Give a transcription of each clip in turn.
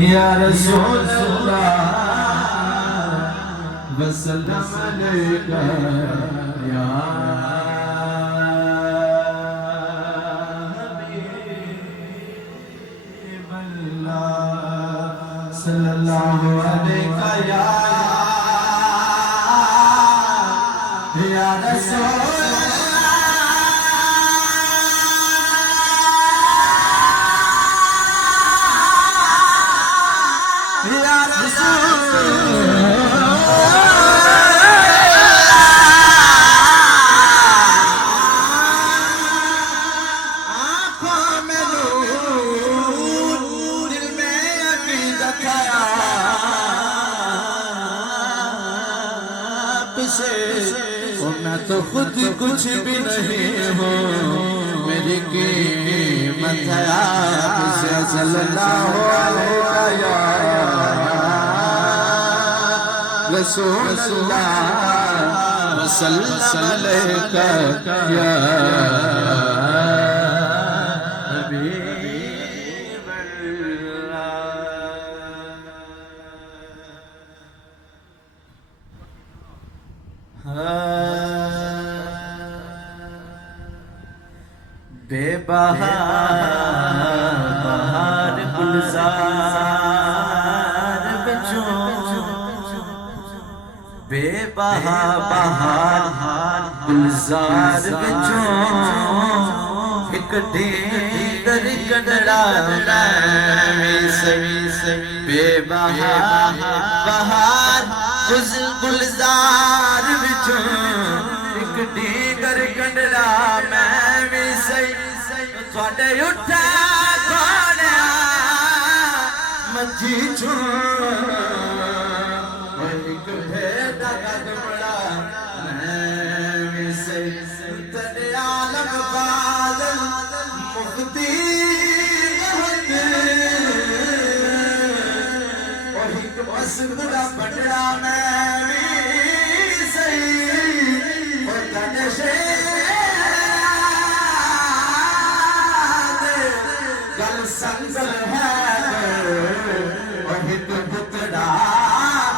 या रसूल अल्लाह वसल्लम अलैका या हबीब अल्लाह सल्लल्लाहु अलैका या रसूल मैं तो खुद कुछ भी नहीं हूँ, मेरी कीमत है आपसे सल्लल्लाहु अलैहि या रसूल अल्लाह वसल्लम अलैका या हबीब अल्लाह। बेबहार गुलजार बचो बेबहार गुलजार बचो एक ढेर कटड़ा बेबहार गुलजार बचो एक ढेर कटड़ा थोड़े उठा घोड़ा मच्छी छो एक भेड़ा गदमड़ा मैं से तेरे आलम बादल मुक्ति वही बस बुरा पटड़ा मैं सही तेरे से संगल है वही तो पुतड़ा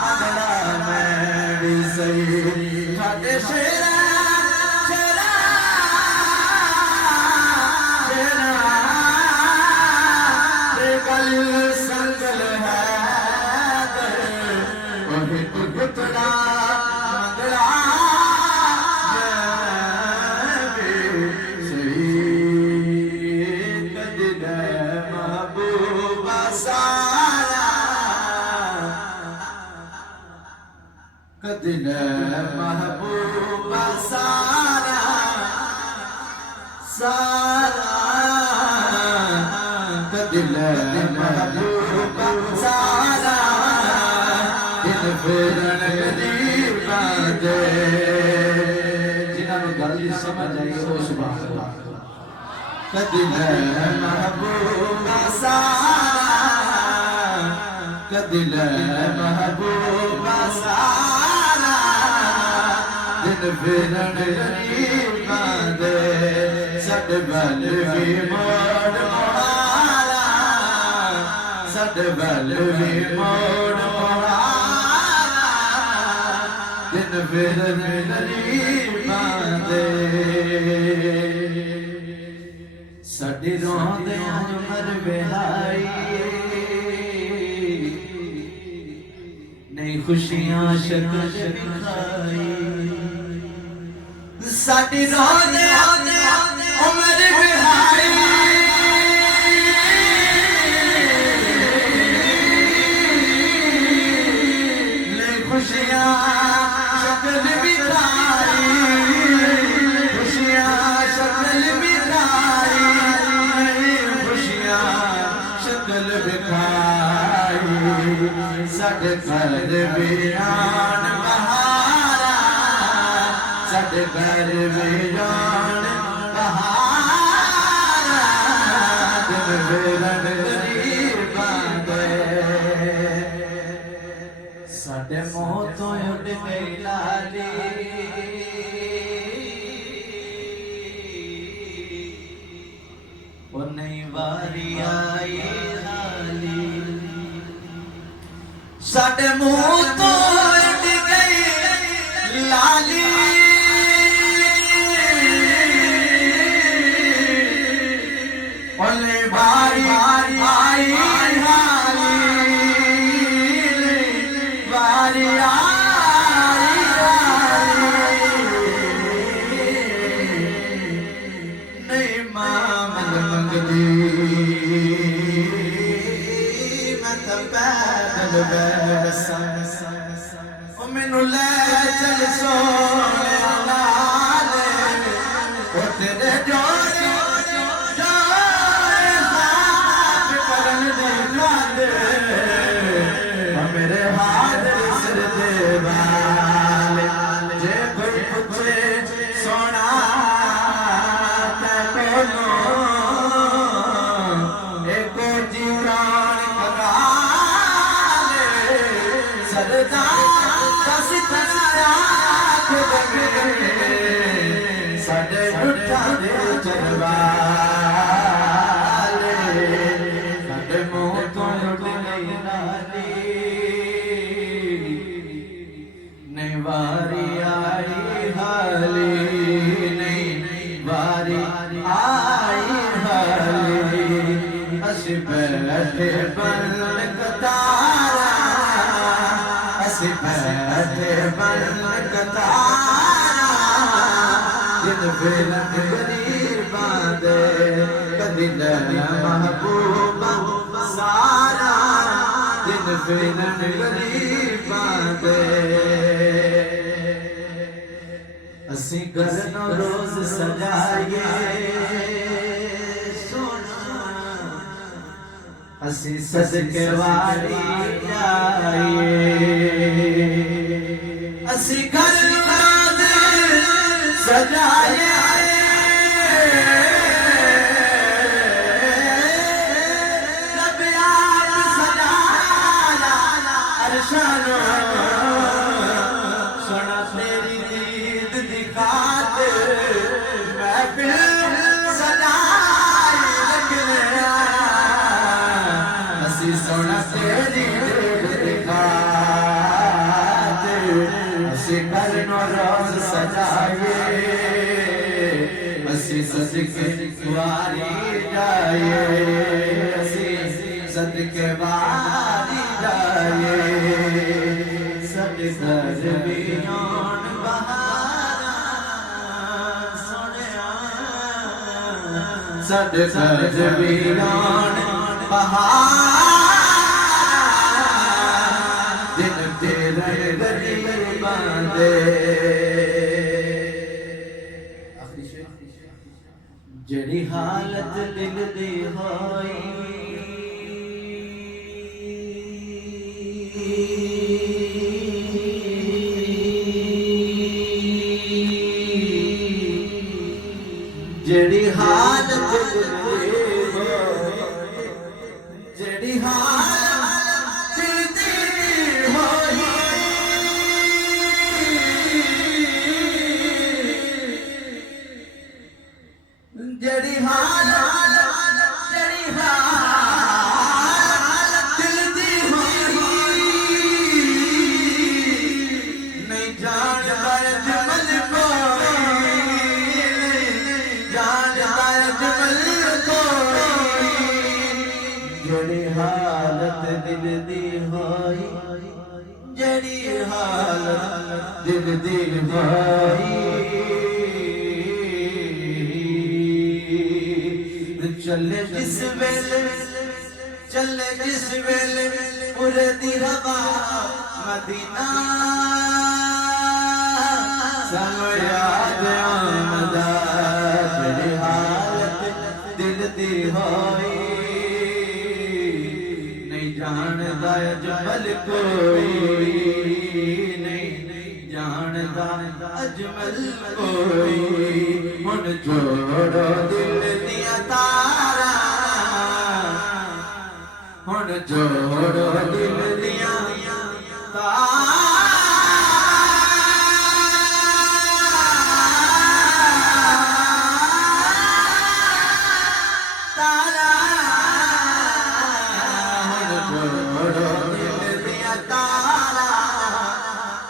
मगड़ा मैं भी सही घाटे शेरा शेरा शेरा गल संगल है वही तो पुतड़ा मगड़ा मैं भी सही कदिल महबूबा सारा सारा कदिल महबूबा सारा दिन फिरन गरीबा दे जिन्होंने गल समझ आई वो सुभान अल्लाह कदिल महबूबा सारा कदिल महबूबा सारा दिन फिरन गरीबा दे सद बल भी मोड़ मोहारा सद बल भी मोड़ मोहारा दिन फिरन गरीबा दे साडी रोंदे उमर बिहाई नहीं खुशियां शक्ल दिखाई साडी रोंदे उमर बिहाई नहीं खुशियां शक्ल दिखाई खुशियां शक्ल दिखाई खुशियां शक्ल दिखाई साडे घर वीरान बहारा साडे घर वीरान बहारा दिन फिरन गरीबा दे साडे मोह तो उड़ गई लाली वो नई बारी आई हाली साडे मुंह तो उड़ गई लाली ओले बारी आई हाली बारी आई नहीं मामल मंगदी मैं तो पैदल बैसा ओ मैनू ले चल सोने नाले ओ तेरे जोड़े मेरे हाथ सिर दे वाले जे कोई पूछे सोना ते बोलो एको जीवन कगाले सरदार कसी तनाया खुद साडे गुठा दे चरवाले साडे मुंह तो उड़ गई नाली नहीं वारी आई हाली नहीं वारी आई हाली असी बैठे बन कतारा असी बैठे बन कतारा दिन फिर गरीबां दे कदी लैना महबूबा सारा दिन फिर गरीबां दे असी घर नो रोज सजाइए सोना असी सदके वाली जाइए असी घर नो रोज सजाइए रब आप सजाया अरशाना सोना तेरी दीद दिखात महफिल सजाई रखने असी सोना तेरी दीद दिखात असी घर नो रोज सजाए असी सदके वारी जाए असी सदके वारी जाए सदगरबियान बहारा सोनिया सदगरबियान बहारा दिन तेरे गरीबां दे जड़ी हालत दिल दी होई जड़ी हालत दिल दी होई जड़ी हालत दिल दी होई जड़ी हालत दिल दी होई नहीं जानदा अजमल कोई जानदा अजमल कोई जड़ी हालत दिल दी होई जड़ी हालत दिल दी होई चले जिस वेले पूरे दी हवा मदीना सानू याद आमदा तेरी हालत दिल दी होई नहीं जानदा अजमल कोई नहीं जानदा अजमल कोई हुन जोड़ो दिल दिया तारा हुन जोड़ो दिल दिया तारा हुन जोड़ो दिल दिया तारा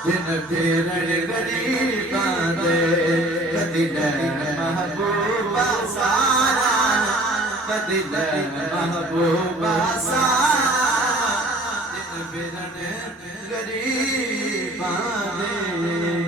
दिन फिरण गरीबां दे कदी लैन महबूबा सारा कदी लैन महबूबा सारा दिन फिरण गरीबां दे